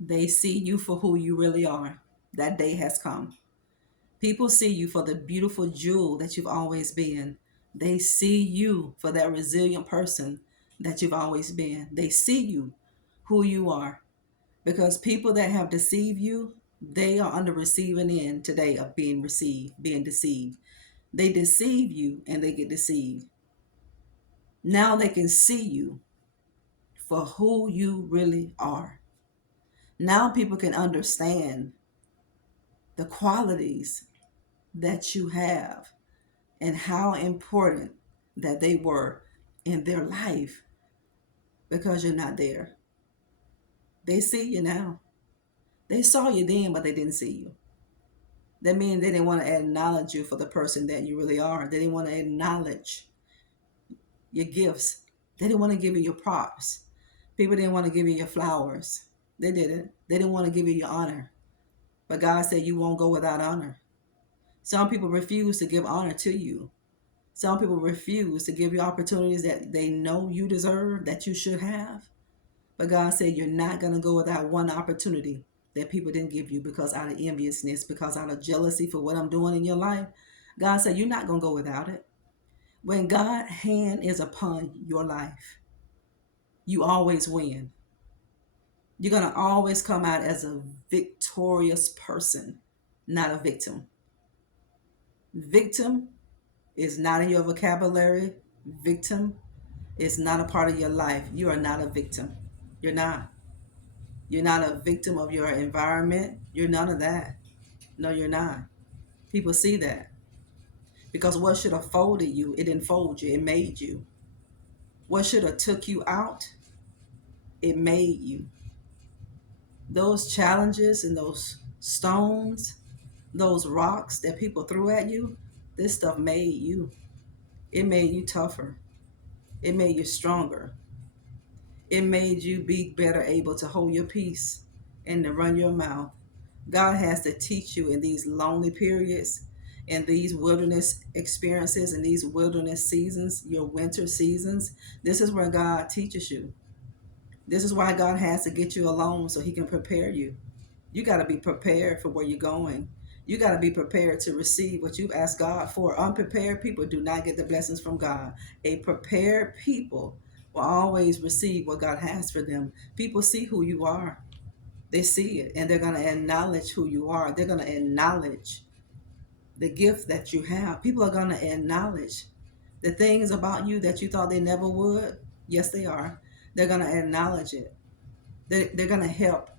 They see you for who you really are. That day has come. People see you for the beautiful jewel that you've always been. They see you for that resilient person that you've always been. They see you who you are. Because people that have deceived you, they are on the receiving end today of being deceived. They deceive you and they get deceived. Now they can see you for who you really are. Now people can understand the qualities that you have and how important that they were in their life because you're not there. They see you now. They saw you then, but they didn't see you. That means they didn't want to acknowledge you for the person that you really are. They didn't want to acknowledge your gifts. They didn't want to give you your props. People didn't want to give you your flowers. They didn't. They didn't want to give you your honor. But God said you won't go without honor. Some people refuse to give honor to you. Some people refuse to give you opportunities that they know you deserve, that you should have. But God said you're not going to go without one opportunity that people didn't give you because out of enviousness, because out of jealousy for what I'm doing in your life. God said you're not going to go without it. When God's hand is upon your life, you always win. You're going to always come out as a victorious person, not a victim. Victim is not in your vocabulary. Victim is not a part of your life. You are not a victim. You're not. You're not a victim of your environment. You're none of that. No, you're not. People see that. Because what should have folded you, it didn't fold you. It made you. What should have took you out, it made you. Those challenges and those stones, those rocks that people threw at you, this stuff made you. It made you tougher. It made you stronger. It made you be better able to hold your peace and to run your mouth. God has to teach you in these lonely periods, in these wilderness experiences, in these wilderness seasons, your winter seasons. This is where God teaches you. This is why God has to get you alone so he can prepare you. You got to be prepared for where you're going. You got to be prepared to receive what you've asked God for. Unprepared people do not get the blessings from God. A prepared people will always receive what God has for them. People see who you are. They see it and they're going to acknowledge who you are. They're going to acknowledge the gift that you have. People are going to acknowledge the things about you that you thought they never would. Yes, they are. They're going to acknowledge it. They're going to help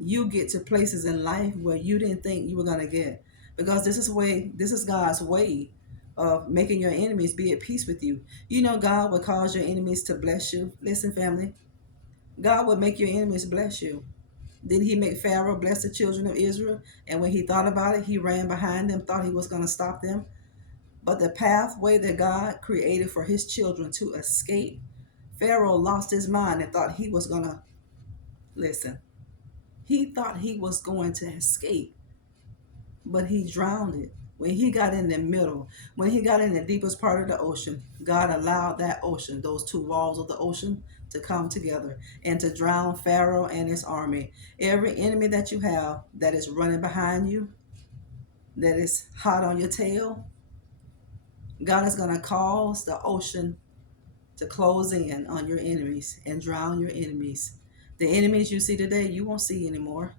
you get to places in life where you didn't think you were going to get, because this is God's way of making your enemies be at peace with you. You know, God would cause your enemies to bless you. Listen, family, God would make your enemies bless you. Did he make Pharaoh bless the children of Israel? And when he thought about it, he ran behind them, thought he was going to stop them. But the pathway that God created for his children to escape, Pharaoh lost his mind and thought he was going to, listen, he thought he was going to escape, but he drowned it. When he got in the middle, when he got in the deepest part of the ocean, God allowed that ocean, those two walls of the ocean, to come together and to drown Pharaoh and his army. Every enemy that you have that is running behind you, that is hot on your tail, God is going to cause the ocean to close in on your enemies and drown your enemies. The enemies you see today, you won't see anymore.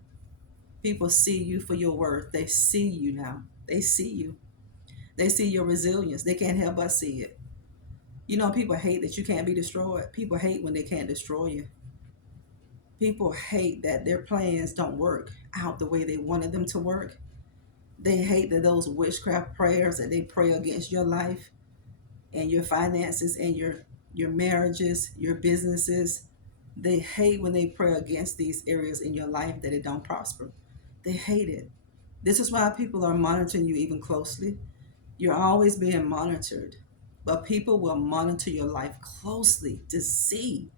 People see you for your worth. They see you now. They see you. They see your resilience. They can't help but see it. You know, people hate that you can't be destroyed. People hate when they can't destroy you. People hate that their plans don't work out the way they wanted them to work. They hate that those witchcraft prayers that they pray against your life and your finances and your marriages, your businesses. They hate when they pray against these areas in your life that it don't prosper. They hate it. This is why people are monitoring you even closely. You're always being monitored, but people will monitor your life closely to see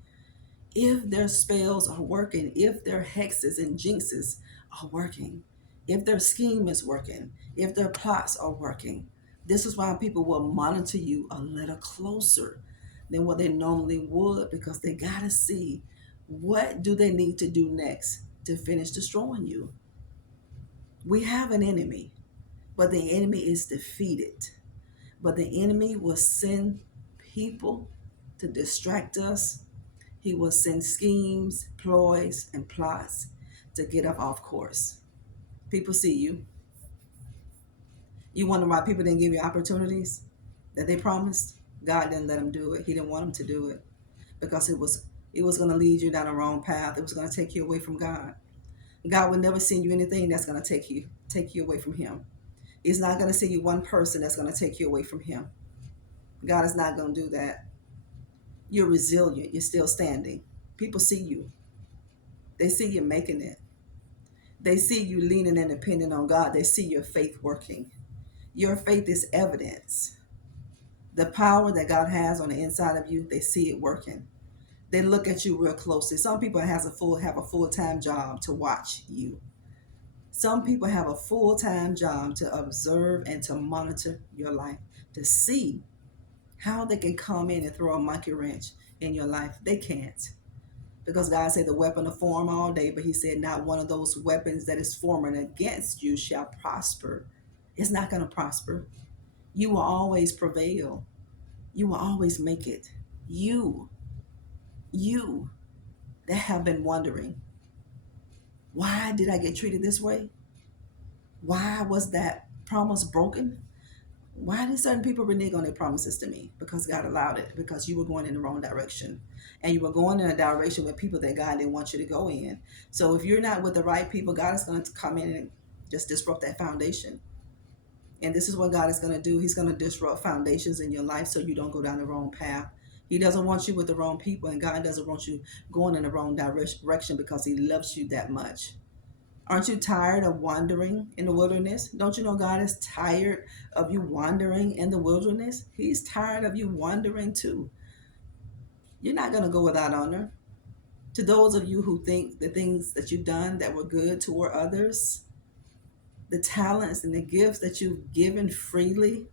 if their spells are working, if their hexes and jinxes are working, if their scheme is working, if their plots are working. This is why people will monitor you a little closer than what they normally would, because they got to see What do they need to do next to finish destroying you? We have an enemy, but the enemy is defeated. But the enemy will send people to distract us. He will send schemes, ploys, and plots to get us off course. People see you. You wonder why people didn't give you opportunities that they promised? God didn't let them do it. He didn't want them to do it because it was going to lead you down the wrong path. It was going to take you away from God. God will never send you anything that's going to take you away from Him. He's not going to send you one person that's going to take you away from Him. God is not going to do that. You're resilient. You're still standing. People see you. They see you making it. They see you leaning and depending on God. They see your faith working. Your faith is evidence. The power that God has on the inside of you, they see it working. They look at you real closely. Some people have a full-time job to watch you. Some people have a full-time job to observe and to monitor your life, to see how they can come in and throw a monkey wrench in your life. They can't. Because God said the weapon will form all day, but He said not one of those weapons that is forming against you shall prosper. It's not going to prosper. You will always prevail. You will always make it. You that have been wondering, why did I get treated this way? Why was that promise broken? Why did certain people renege on their promises to me? Because God allowed it, because you were going in the wrong direction. And you were going in a direction with people that God didn't want you to go in. So if you're not with the right people, God is going to come in and just disrupt that foundation. And this is what God is going to do. He's going to disrupt foundations in your life so you don't go down the wrong path. He doesn't want you with the wrong people, and God doesn't want you going in the wrong direction because He loves you that much. Aren't you tired of wandering in the wilderness? Don't you know God is tired of you wandering in the wilderness? He's tired of you wandering too. You're not going to go without honor. To those of you who think the things that you've done that were good toward others, the talents and the gifts that you've given freely,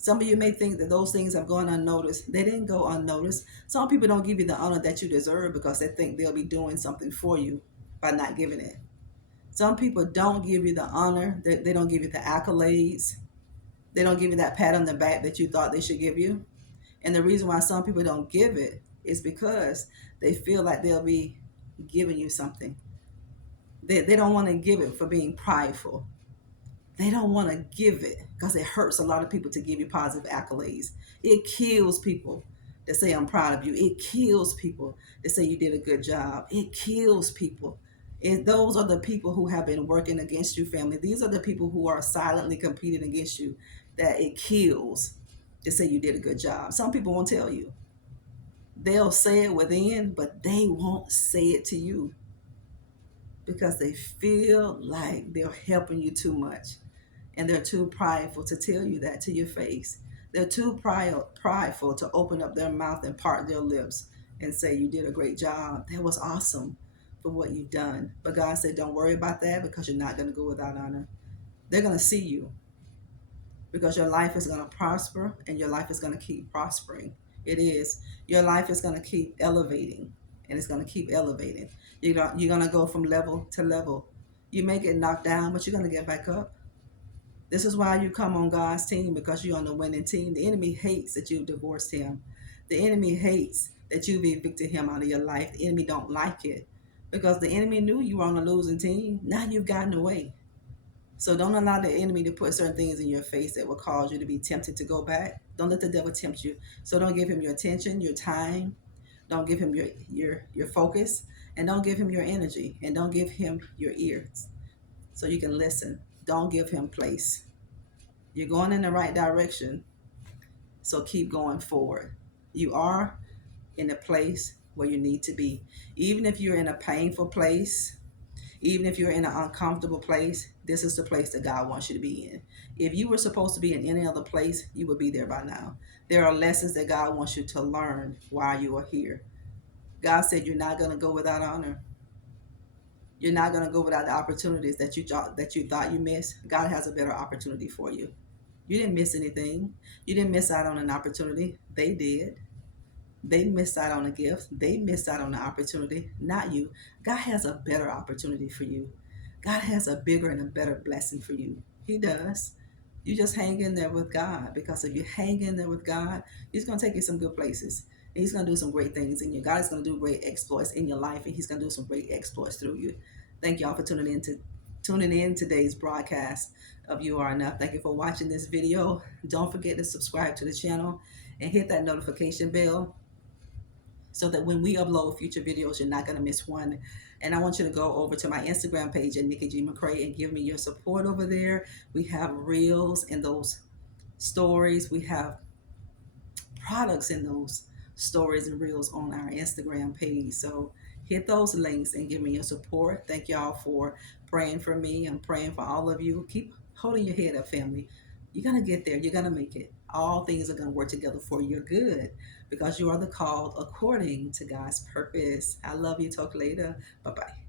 some of you may think that those things have gone unnoticed. They didn't go unnoticed. Some people don't give you the honor that you deserve because they think they'll be doing something for you by not giving it. Some people don't give you the honor. They don't give you the accolades. They don't give you that pat on the back that you thought they should give you. And the reason why some people don't give it is because they feel like they'll be giving you something. They don't want to give it for being prideful. They don't want to give it because it hurts a lot of people to give you positive accolades. It kills people to say, I'm proud of you. It kills people to say you did a good job. It kills people. And those are the people who have been working against you, family. These are the people who are silently competing against you that it kills to say you did a good job. Some people won't tell you. They'll say it within, but they won't say it to you because they feel like they're helping you too much. And they're too prideful to tell you that to your face. They're too prideful to open up their mouth and part their lips and say, you did a great job. That was awesome for what you've done. But God said, don't worry about that because you're not going to go without honor. They're going to see you because your life is going to prosper and your life is going to keep prospering. It is. Your life is going to keep elevating and it's going to keep elevating. You're going to go from level to level. You may get knocked down, but you're going to get back up. This is why you come on God's team, because you're on the winning team. The enemy hates that you've divorced him. The enemy hates that you've evicted him out of your life. The enemy don't like it because the enemy knew you were on a losing team. Now you've gotten away. So don't allow the enemy to put certain things in your face that will cause you to be tempted to go back. Don't let the devil tempt you. So don't give him your attention, your time. Don't give him your focus, and don't give him your energy, and don't give him your ears so you can listen. Don't give him place. You're going in the right direction, so keep going forward. You are in a place where you need to be. Even if you're in a painful place, even if you're in an uncomfortable place, this is the place that God wants you to be in. If you were supposed to be in any other place, you would be there by now. There are lessons that God wants you to learn while you are here. God said you're not going to go without honor. You're not going to go without the opportunities that you thought you missed. God has a better opportunity for you. You didn't miss anything. You didn't miss out on an opportunity. They did. They missed out on a gift. They missed out on the opportunity, not you. God has a better opportunity for you. God has a bigger and a better blessing for you. He does. You just hang in there with God, because if you hang in there with God, He's going to take you some good places. And He's going to do some great things in you. God is going to do great exploits in your life, and He's going to do some great exploits through you. Thank y'all for tuning in today's broadcast of You Are Enough. Thank you for watching this video. Don't forget to subscribe to the channel and hit that notification bell so that when we upload future videos, you're not going to miss one. And I want you to go over to my Instagram page at Nikki McCray and give me your support over there. We have reels in those stories. We have products in those stories and reels on our Instagram page. So hit those links and give me your support. Thank y'all for praying for me. I'm praying for all of you. Keep holding your head up, family. You're going to get there. You're going to make it. All things are going to work together for your good, because you are the called according to God's purpose. I love you. Talk later. Bye bye.